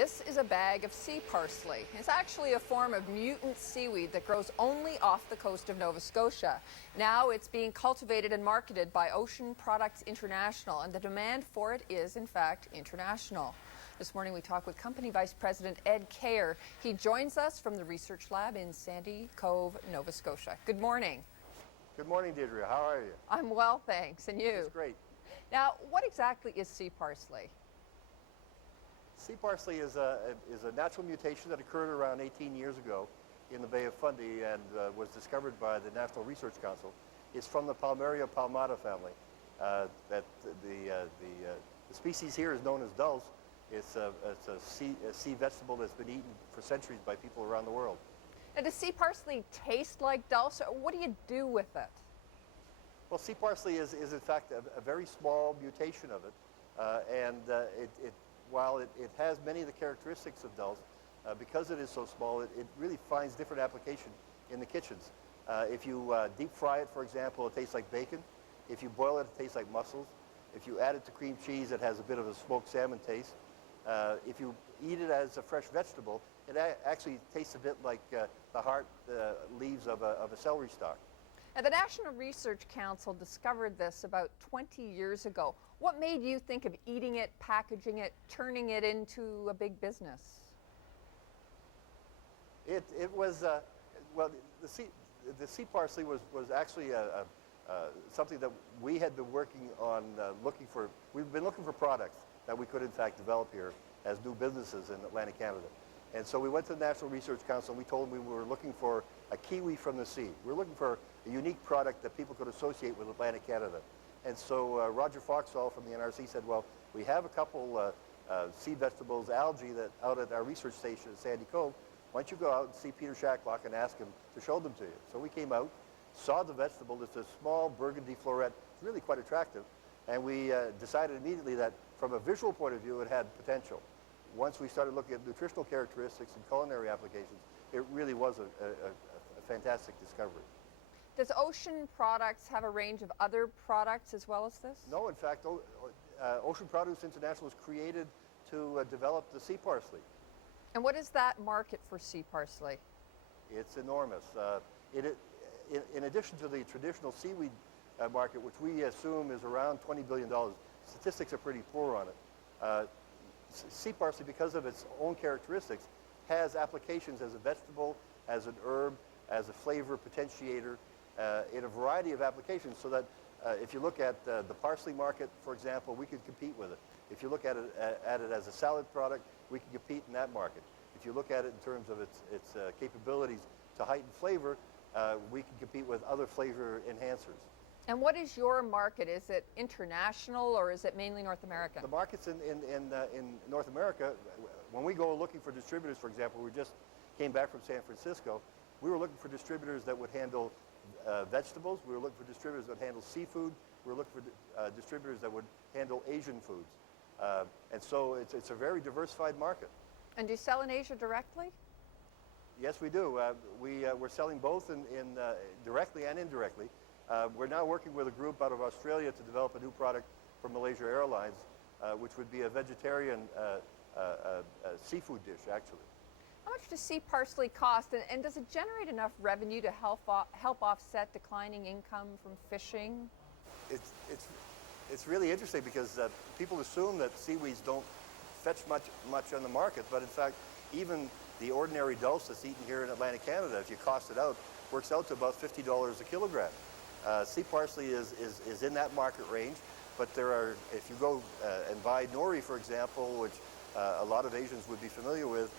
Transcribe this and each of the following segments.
This is a bag of sea parsley. It's actually a form of mutant seaweed that grows only off the coast of Nova Scotia. Now it's being cultivated and marketed by Ocean Products International, and the demand for it is, in fact, international. This morning we talk with Company Vice President Ed Kayer. He joins us from the research lab in Sandy Cove, Nova Scotia. Good morning. Good morning, Deirdre. How are you? I'm well, thanks. And you? That's great. Now, what exactly is sea parsley? Sea parsley is a natural mutation that occurred around 18 years ago in the Bay of Fundy and was discovered by the National Research Council. It's from the Palmaria palmata family. The species here is known as dulse. It's a sea vegetable that's been eaten for centuries by people around the world. Now, does sea parsley taste like dulse? What do you do with it? Well, sea parsley is in fact a very small mutation of it, while it has many of the characteristics of dulse, because it is so small, it really finds different application in the kitchens. If you deep fry it, for example, it tastes like bacon. If you boil it, it tastes like mussels. If you add it to cream cheese, it has a bit of a smoked salmon taste. If you eat it as a fresh vegetable, it actually tastes a bit like the heart leaves of a celery stalk. Now, the National Research Council discovered this about 20 years ago. What made you think of eating it, packaging it, turning it into a big business? It was, well, the sea parsley was actually something that we had been working on looking for. We've been looking for products that we could in fact develop here as new businesses in Atlantic Canada. And so we went to the National Research Council and we told them we were looking for a kiwi from the sea. We were looking for a unique product that people could associate with Atlantic Canada. And so Roger Foxall from the NRC said, well, we have a couple sea vegetables, algae, that out at our research station at Sandy Cove. Why don't you go out and see Peter Shacklock and ask him to show them to you? So we came out, saw the vegetable. It's a small burgundy floret. It's really quite attractive. And we decided immediately that from a visual point of view, it had potential. Once we started looking at nutritional characteristics and culinary applications, it really was a fantastic discovery. Does Ocean Products have a range of other products as well as this? No, in fact, Ocean Produce International was created to develop the sea parsley. And what is that market for sea parsley? It's enormous. In addition to the traditional seaweed market, which we assume is around $20 billion, statistics are pretty poor on it. Sea parsley, because of its own characteristics, has applications as a vegetable, as an herb, as a flavor potentiator, in a variety of applications, so that if you look at the parsley market, for example, we could compete with it. If you look at it as a salad product, we can compete in that market. If you look at it in terms of its capabilities to heighten flavor, we can compete with other flavor enhancers. And what is your market? Is it international or is it mainly North American? The markets in North America, when we go looking for distributors, for example, we just came back from San Francisco, we were looking for distributors that would handle vegetables, we were looking for distributors that would handle seafood, we were looking for distributors that would handle Asian foods. And so it's a very diversified market. And do you sell in Asia directly? Yes, we do. We're selling both directly and indirectly. We're now working with a group out of Australia to develop a new product for Malaysia Airlines, which would be a vegetarian seafood dish, actually. How much does sea parsley cost, and does it generate enough revenue to help offset declining income from fishing? It's really interesting because people assume that seaweeds don't fetch much on the market, but in fact, even the ordinary dulse that's eaten here in Atlantic Canada, if you cost it out, works out to about $50 a kilogram. Sea parsley is in that market range, but there are, if you go and buy nori, for example, which a lot of Asians would be familiar with,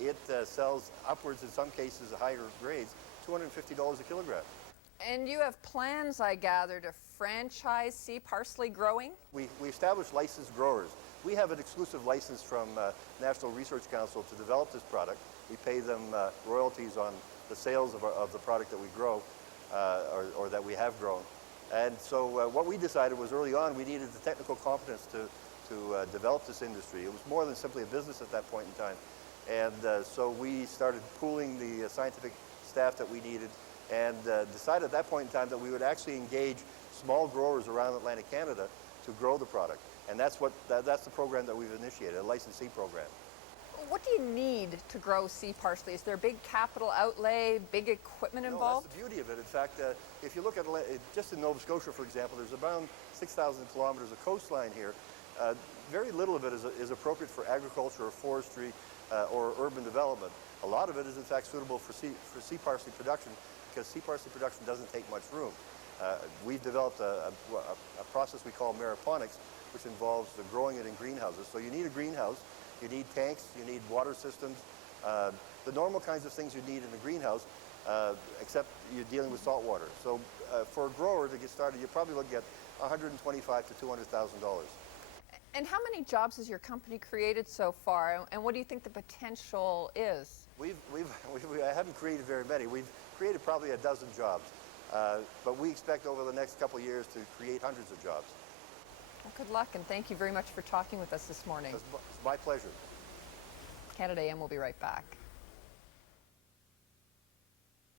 it sells upwards, in some cases, higher grades, $250 a kilogram. And you have plans, I gather, to franchise sea parsley growing? We established licensed growers. We have an exclusive license from National Research Council to develop this product. We pay them royalties on the sales of the product that we grow, or that we have grown. And so what we decided was early on we needed the technical competence to develop this industry. It was more than simply a business at that point in time. And so we started pooling the scientific staff that we needed and decided at that point in time that we would actually engage small growers around Atlantic Canada to grow the product. And that's the program that we've initiated, a licensee program. What do you need to grow sea parsley? Is there a big capital outlay, big equipment No, involved? that's the beauty of it. In fact, if you look at just in Nova Scotia, for example, there's around 6,000 kilometers of coastline here. Very little of it is appropriate for agriculture or forestry or urban development. A lot of it is in fact suitable for sea parsley production because sea parsley production doesn't take much room. We've developed a process we call mariponics, which involves growing it in greenhouses. So you need a greenhouse, you need tanks, you need water systems, the normal kinds of things you need in a greenhouse, except you're dealing with salt water. So for a grower to get started, you're probably looking at $125,000 to $200,000. And how many jobs has your company created so far, and what do you think the potential is? I haven't created very many. We've created probably a dozen jobs, but we expect over the next couple of years to create hundreds of jobs. Well, good luck, and thank you very much for talking with us this morning. It's my pleasure. Canada AM will be right back.